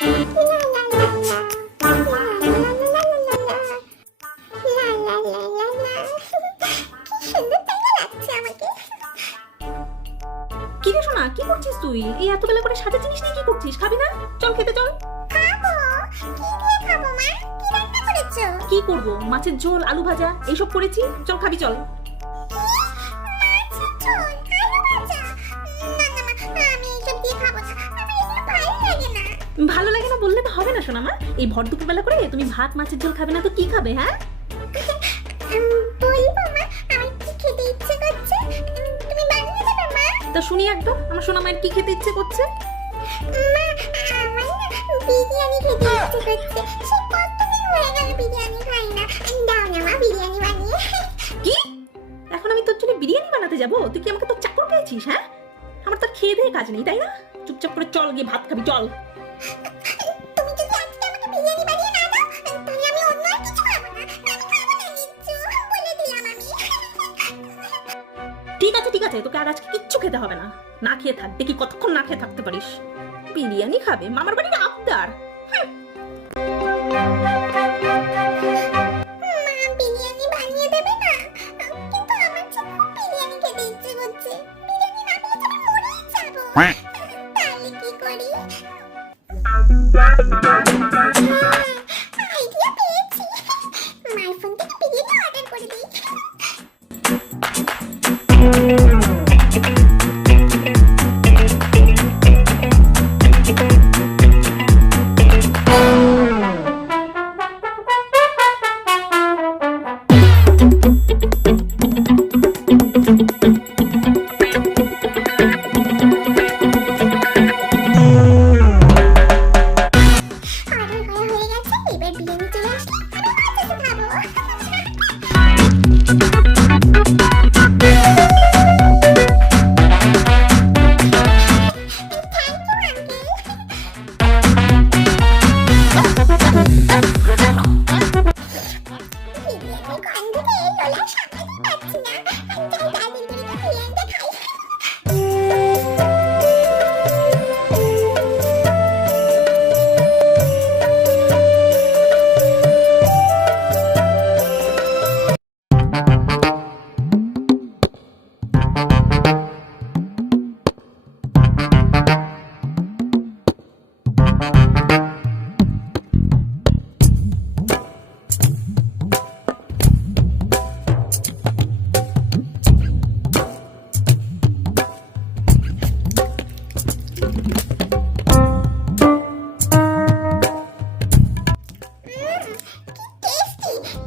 কি শোনা কি করছিস তুই? এই এত করে সাজা জিনিস নিয়ে কি করছিস? খাবি না? চল খেতে চল। কি করব? মাছের ঝোল, আলু ভাজা, এইসব করেছি। চল খাবি, চল। ভালো লাগে না বললে তো হবে না শোনা মা এই ভর দুপুর বেলা করে তুমি ভাত মাছের ঝোল খাবে না তো কি খাবে হ্যাঁ? তা শুনি একদম আমার সোনা মায়ের কি খেতে ইচ্ছে করছে? বিরিয়ানি খেতে ইচ্ছে করছে। সে কতদিন হয়ে গেল বিরিয়ানি খাই না। দাও না মা বিরিয়ানি বানিয়ে। কি? এখন আমি তোর জন্য বিরিয়ানি বানাতে যাব? তুই কি আমাকে তোর চাকর পেয়েছিস হ্যাঁ? আমার তো খেয়ে দিয়ে কাজ নেই তাই না? চুপচাপ করে চল গিয়ে ভাত খাবি চল। ঠিক আছে ঠিক আছে, তোকে আর আজকে কিচ্ছু খেতে হবে না। না খেয়ে থাক দেখি কতক্ষণ না খেয়ে থাকতে পারিস? বিরিয়ানি খাবে, মামার বাড়ির আবদার।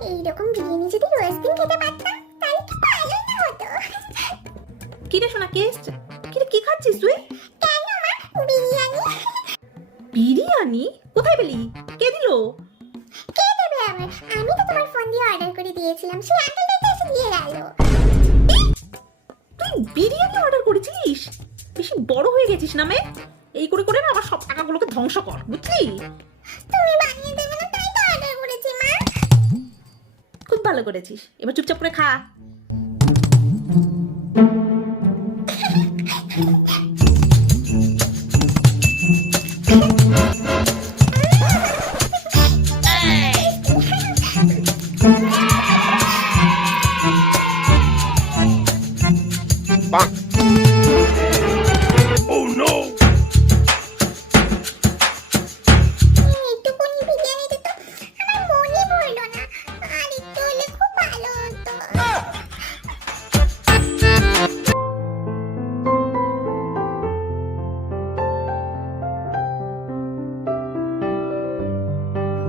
এইরকম বিরিয়ানি যদি রোজ দিন খেতে পারতাম তাহলে কি ভালো না হতো? কি রে শোনা কে এসছে? কি রে কি খাচ্ছিস তুই? কেন মা? বিরিয়ানি। বিরিয়ানি? কোথায় পেলি? কে দিলো? কে দেবে আমার আমি তো তোমার ফোন দিয়ে অর্ডার করে দিয়েছিলাম সেই আঙ্কেলটাই তো এসে দিয়ে গেল। তুই বিরিয়ানি অর্ডার করেছিস বেশি বড় হয়ে গেছিস না মে এই করে করে না আমার সব টাকাগুলোকে ধ্বংস কর বুঝলি? তুমি বানিয়ে দেবে না খুব ভালো করেছিস। এবার চুপচাপ করে খা।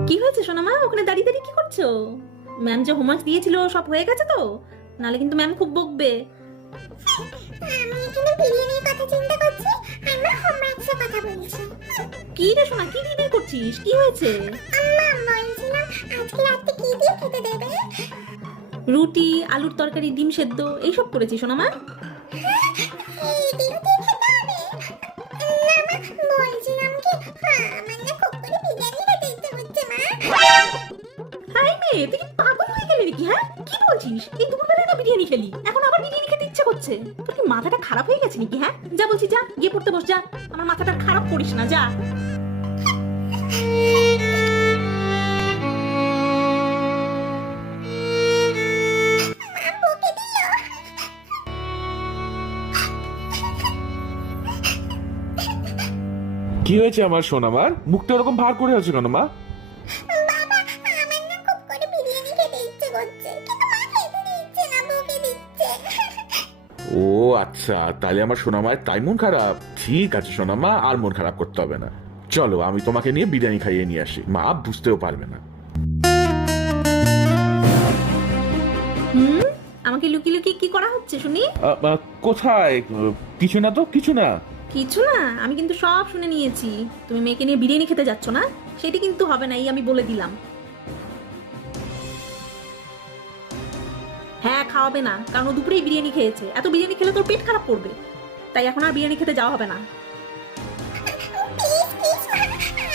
কি হয়েছে সোনা মা ওখানে দাঁড়িয়ে দাঁড়িয়ে কি করছ? ম্যাম যে হোমওয়ার্ক দিয়েছিল সব হয়ে গেছে তো? নালে কিন্তু ম্যাম খুব বকবে। কি রে সোনা কি দিয়ে করছিস? কি হয়েছে? রুটি আলুর তরকারি ডিম সেদ্ধ এইসব করেছি সোনা মা খেতে মা বলছিলাম কি হ্যাঁ, আমার না খুব করে তুই পাগল হয়ে গেলি নাকি হ্যাঁ? কি বলছিস? এই না বিরিয়ানি খেলি? এখন আবার বিরিয়ানি খেতে ইচ্ছে করছে। তোর কি মাথাটা খারাপ হয়ে গেছে নাকি হ্যাঁ? যা বলছি, যা, গিয়ে পড়তে বস, যা। আমার মাথাটা খারাপ করিস না, যা। কি হয়েছে আমার সোনামার? মুখটা ওরকম ভার করে আছে কেন, মা? আচ্ছা তাহলে আমার সোনামায়ের তাই মন খারাপ? ঠিক আছে সোনামা আর মন খারাপ করতে হবে না। চলো আমি তোমাকে নিয়ে বিরিয়ানি খাইয়ে নিয়ে আসি। মা বুঝতেও পারবে না। হুম? আমাকে লুকিয়ে লুকিয়ে কি করা হচ্ছে শুনি? কোথায়? কিছু না তো কিছু না। কিছু না আমি কিন্তু সব শুনে নিয়েছি। তুমি মেয়েকে নিয়ে বিরিয়ানি খেতে যাচ্ছ না? সেটি কিন্তু হবে না এই আমি বলে দিলাম। হ্যাঁ খাওয়াবে না কারণ ও দুপুরেই বিরিয়ানি খেয়েছে। এত বিরিয়ানি খেলে তোর পেট খারাপ করবে। তাই এখন আর বিরিয়ানি খেতে যাওয়া হবে না। প্লিজ প্লিজ মা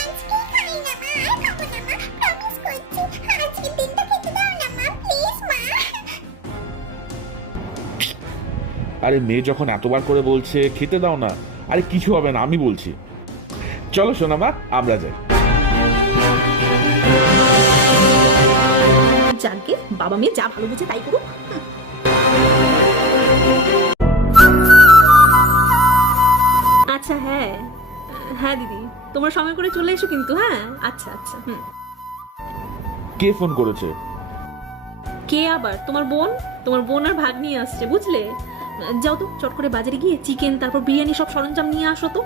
আজকে খাই না মা আর খাব না মা প্রমিস করছি। আজকে দিনটা খেতে দাও না মা প্লিজ মা। আরে মেয়ে যখন এতবার করে বলছে খেতে দাও না আরে কিছু হবে না আমি বলছি। চলো সোনামা আমরা যাই। যাকে বাবা মেয়ে যা ভালো বুঝে তাই করুক। আচ্ছা হ্যাঁ। হ্যাঁ দিদি। তোমার সময় করে চলে এসো কিন্তু হ্যাঁ? আচ্ছা আচ্ছা হুম। কে ফোন করেছে? কে আবার? তোমার বোন? তোমার বোন আর ভাগ নিয়ে আসছে বুঝলে? যাও তো চট করে বাজারে গিয়ে চিকেন তারপর বিরিয়ানি সব সরঞ্জাম নিয়ে আসো তো।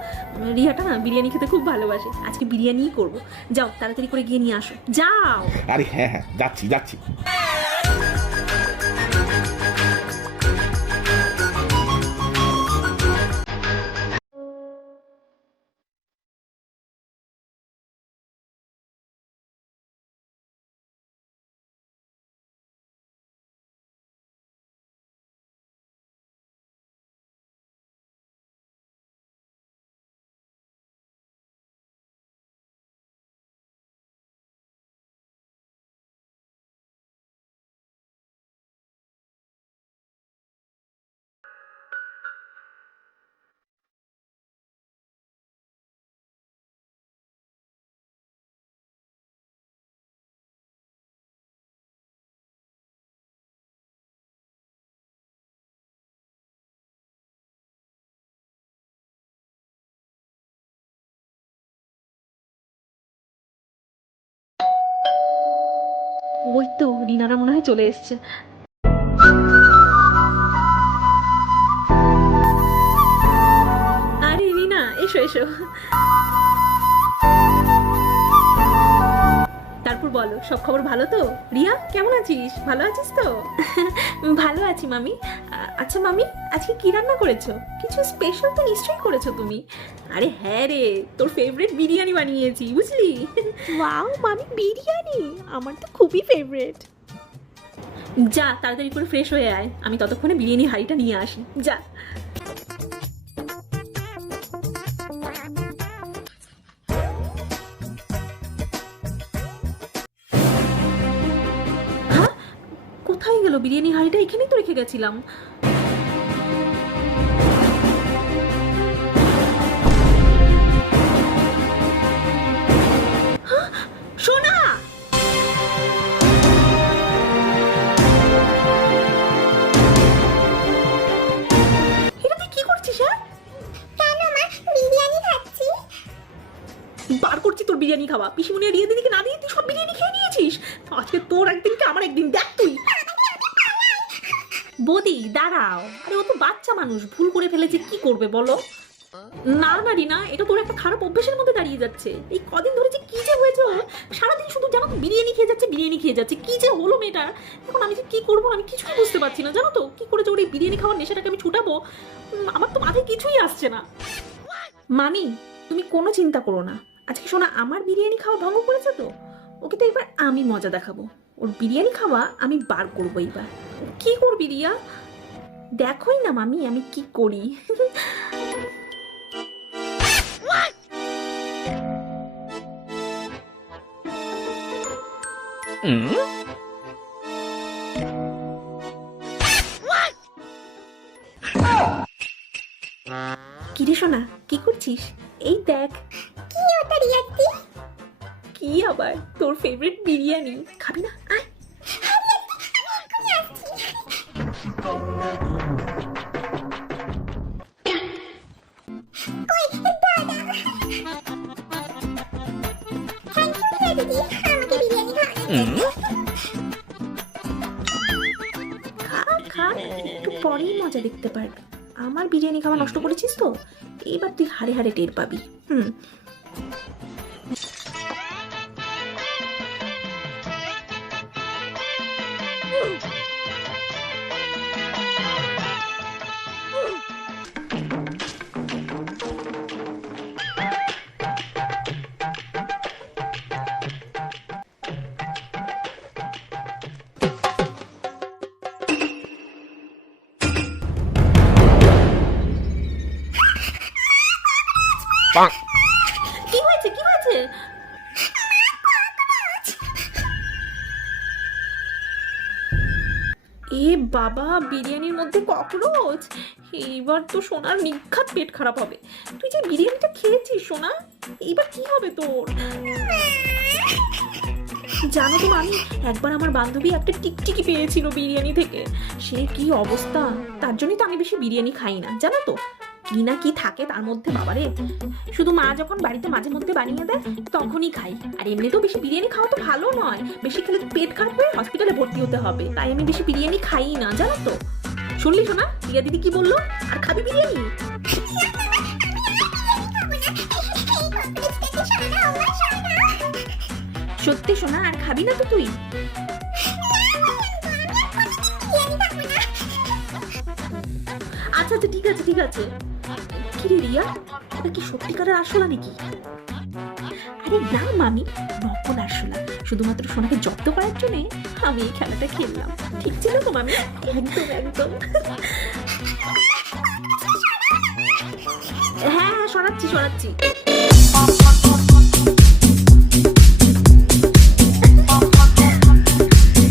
রিয়াটা না বিরিয়ানি খেতে খুব ভালোবাসে। আজকে বিরিয়ানিই করব। যাও তাড়াতাড়ি করে গিয়ে নিয়ে আসো। যাও! আরে হ্যাঁ হ্যাঁ যাচ্ছি যাচ্ছি। ওই তো রিনারা মনে হয় চলে এসছে। আরে রিনা, এসো এসো। তারপর বলো, সব খবর ভালো তো? রিয়া, কেমন আছিস? ভালো আছিস তো? ভালো আছি, মামি। আচ্ছা মামি আজকে কি রান্না করেছ? কিছু স্পেশাল তো নিশ্চয়ই করেছ তুমি। আরে হ্যাঁ রে তোর ফেভারিট বিরিয়ানি বানিয়েছি বুঝলি? ওয়াও মামি বিরিয়ানি? আমার তো খুবই ফেভারিট যা তাড়াতাড়ি করে ফ্রেশ হয়ে আয়। আমি ততক্ষণে বিরিয়ানি হাঁড়িটা নিয়ে আসি। যা। হ্যাঁ? কোথায় গেল? বিরিয়ানি হাঁড়িটা এখানেই তো রেখে গেছিলাম। বিরিয়ানি খাওয়া। পিসিমনি আর দিদিকে না দিয়ে তুই সব বিরিয়ানি খেয়ে নিয়েছিস? আজকে তোর একদিন কি আমার একদিন দেখ তুই। বদি, দাঁড়াও। আরে, ও তো বাচ্চা মানুষ। ভুল করে ফেলেছে, কি করবে বলো? না না, রিনা, এটা তোর একটা খারাপ অভ্যেসের মধ্যে দাঁড়িয়ে যাচ্ছে। এই কদিন ধরে যে কি যে হয়েছে সারাদিন শুধু জানো তো বিরিয়ানি খেয়ে যাচ্ছে, বিরিয়ানি খেয়ে যাচ্ছে। কি যে হলো মেয়েটার এখন আমি যে কি করব, আমি কিছুই বুঝতে পারছি না, জানো তো? কি করে যে ওর এই বিরিয়ানি খাওয়ার নেশাটাকে আমি ছুটাবো? আমার তো মাথায় কিছুই আসছে না। মামি, তুমি কোনো চিন্তা করো না। আজকে শোনা আমার বিরিয়ানি খাওয়া ভঙ্গ করেছে তো? ওকে তো এবার আমি মজা দেখাবো। ওর বিরিয়ানি খাওয়া আমি বার করব এবার কি করবি রিয়া? দেখোই না মামি আমি কি করি। কিরে সোনা কি করছিস? এই দেখ কি আবার? তোর ফেভারিট বিরিয়ানি। খাবি না? আয়। পরেই মজা দেখতে পারবি। আমার বিরিয়ানি খাওয়া নষ্ট করেছিস তো? এইবার তুই হাড়ে হাড়ে টের পাবি। হুম। কি হয়েছে কি হয়েছে? এ বাবা, বিরিয়ানির মধ্যে ককরোচ? এইবার তো সোনার নিঘাত পেট খারাপ হবে। তুই যে বিরিয়ানিটা খেয়েছিস, সোনা, এইবার কি হবে তোর? জানো তো আমি একবার আমার বান্ধবী একটা টিকটিকি পেয়েছিল বিরিয়ানি থেকে। সে কি অবস্থা? তার জন্যই তো আমি বেশি বিরিয়ানি খাই না, জানো তো? কি না কি থাকে তার মধ্যে বাবারে। শুধু মা যখন বাড়িতে মাঝে মধ্যে বানিয়ে দেয়, তখনই খাই। আর এমনিতেও বেশি বিরিয়ানি খাওয়া তো ভালো নয়। বেশি খেলে পেট খারাপ হয়ে হসপিটালে ভর্তি হতে হবে। তাই আমি বেশি বিরিয়ানি খাই না, জানো তো? শুনলি শোনা রিয়া দিদি কি বলল? আর খাবি বিরিয়ানি? সত্যি শোনা আর খাবি না তো তুই? আচ্ছা আচ্ছা ঠিক আছে ঠিক আছে। কি রে রিয়া? এটা কি সত্যিকারের আসলা নাকি? আরে না, মামি, নকল আরশোলা। শুধুমাত্র সোনাকে জব্দ করার জন্যে আমি এই খেলাটা খেললাম। ঠিক ছিল তো, মামি? একদম একদম। হ্যাঁ হ্যাঁ শোনাচ্ছি সরাচ্ছি